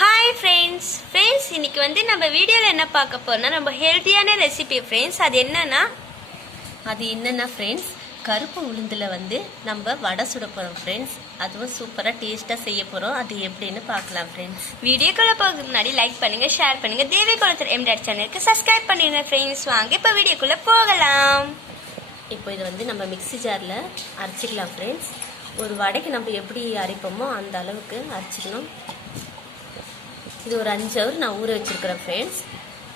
Hi friends இன்னைக்கு வந்து நம்ம வீடியோவில் என்ன பார்க்க போறோம்னா நம்ம ஹெல்த்தியான ரெசிபி ஃப்ரெண்ட்ஸ். அது என்னன்னா ஃப்ரெண்ட்ஸ், கருப்பு உளுந்தில் வந்து நம்ம வடை சுட போகிறோம் ஃப்ரெண்ட்ஸ். அதுவும் சூப்பராக டேஸ்ட்டாக செய்ய போகிறோம். அது எப்படின்னு பார்க்கலாம் ஃப்ரெண்ட்ஸ். வீடியோக்குள்ளே போகிறதுக்கு முன்னாடி லைக் பண்ணுங்கள், ஷேர் பண்ணுங்கள், தேவி குளத்தூர் எம்டாட் சேனலுக்கு சப்ஸ்கிரைப் பண்ணிடுங்க ஃப்ரெண்ட்ஸ். வாங்க இப்போ வீடியோக்குள்ளே போகலாம். இப்போ இதை வந்து நம்ம மிக்ஸி ஜாரில் அரைச்சிக்கலாம் ஃப்ரெண்ட்ஸ். ஒரு வடைக்கு நம்ம எப்படி அரைப்போமோ அந்த அளவுக்கு அரைச்சிக்கணும். இது ஒரு 5 ஹவர் நான் ஊற வச்சுருக்கிறேன் ஃப்ரெண்ட்ஸ்.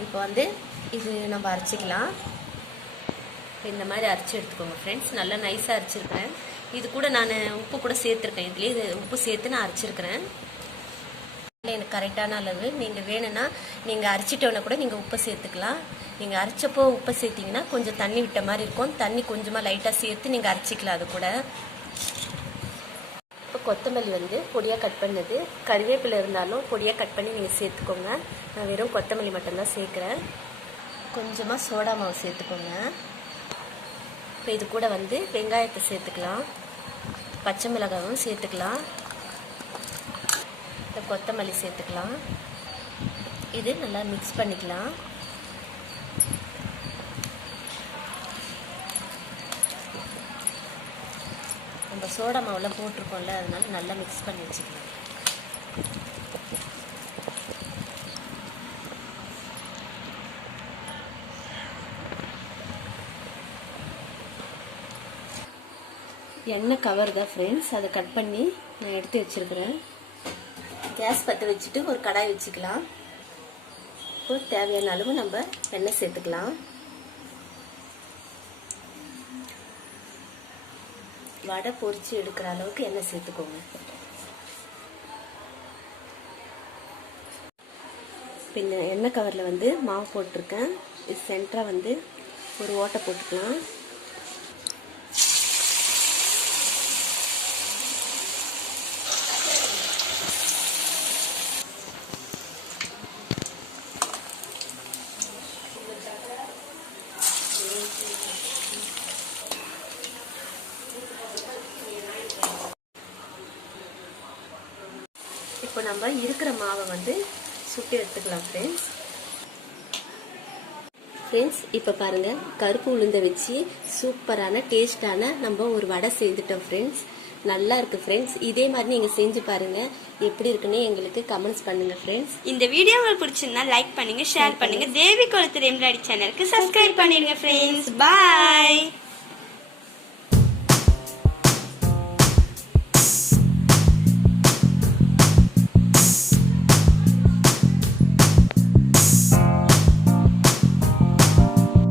இப்போ வந்து இது நம்ம அரைச்சிக்கலாம். இந்த மாதிரி அரைச்சி எடுத்துக்கோங்க ஃப்ரெண்ட்ஸ். நல்லா நைஸாக அரைச்சிருக்கிறேன். இது கூட நான் உப்பு கூட சேர்த்துருக்கேன். இதுலேயே இது உப்பு சேர்த்து நான் அரைச்சிருக்கிறேன். எனக்கு கரெக்டான அளவு. நீங்கள் வேணும்னா நீங்கள் அரைச்சிட்டோன்னா கூட நீங்கள் உப்பை சேர்த்துக்கலாம். நீங்கள் அரைச்சப்போ உப்பை சேர்த்திங்கன்னா கொஞ்சம் தண்ணி விட்ட மாதிரி இருக்கும். தண்ணி கொஞ்சமாக லைட்டாக சேர்த்து நீங்கள் அரைச்சிக்கலாம். அது கூட கொத்தமல்லி வந்து பொடியாக கட் பண்ணது, கருவேப்பிலை இருந்தாலும் பொடியாக கட் பண்ணி நீங்கள் சேர்த்துக்கோங்க. நான் வெறும் கொத்தமல்லி மட்டும்தான் சேர்க்குறேன். கொஞ்சமாக சோடா மாவு சேர்த்துக்கோங்க. இப்போ இது கூட வந்து வெங்காயத்தை சேர்த்துக்கலாம், பச்சை மிளகாயும் சேர்த்துக்கலாம், கொத்தமல்லி சேர்த்துக்கலாம். இது நல்லா மிக்ஸ் பண்ணிக்கலாம். நம்ம சோடா மாவுலாம் போட்டிருக்கோம்ல, அதனால நல்லா மிக்ஸ் பண்ணி வச்சுக்கலாம். எண்ணெய் கவர் தான் ஃப்ரெண்ட்ஸ், அதை கட் பண்ணி நான் எடுத்து வச்சிருக்கிறேன். கேஸ் பற்ற வச்சுட்டு ஒரு கடாய் வச்சுக்கலாம். இப்போ தேவையான அளவு நம்ம எண்ணெய் சேர்த்துக்கலாம். வடை பொரிச்சு எடுக்கிற அளவுக்கு எண்ணெய் சேர்த்துக்கோங்க. பின்ன எண்ணெய் கவரில் வந்து மாவு போட்டிருக்கேன். இது சென்டராக வந்து ஒரு ஓட்டை போட்டுக்கலாம். இப்போ நம்ம இருக்கிற மாவை வந்து சுட்டு எடுத்துக்கலாம் ஃப்ரெண்ட்ஸ். இப்போ பாருங்க, கருப்பு உளுந்தை வச்சு சூப்பரான டேஸ்டான நம்ம ஒரு வடை செய்துட்டோம் ஃப்ரெண்ட்ஸ். நல்லா இருக்கு ஃப்ரெண்ட்ஸ். இதே மாதிரி நீங்க செஞ்சு பாருங்க, எப்படி இருக்குன்னு எங்களுக்கு கமெண்ட்ஸ் பண்ணுங்க ஃப்ரெண்ட்ஸ். இந்த வீடியோ உங்களுக்கு பிடிச்சிருந்தா லைக் பண்ணுங்க, ஷேர் பண்ணுங்க, தேவி குளத்தூர் எம்டாட் சேனலுக்கு சப்ஸ்கிரைப் பண்ணிடுங்க ஃப்ரெண்ட்ஸ். பாய்.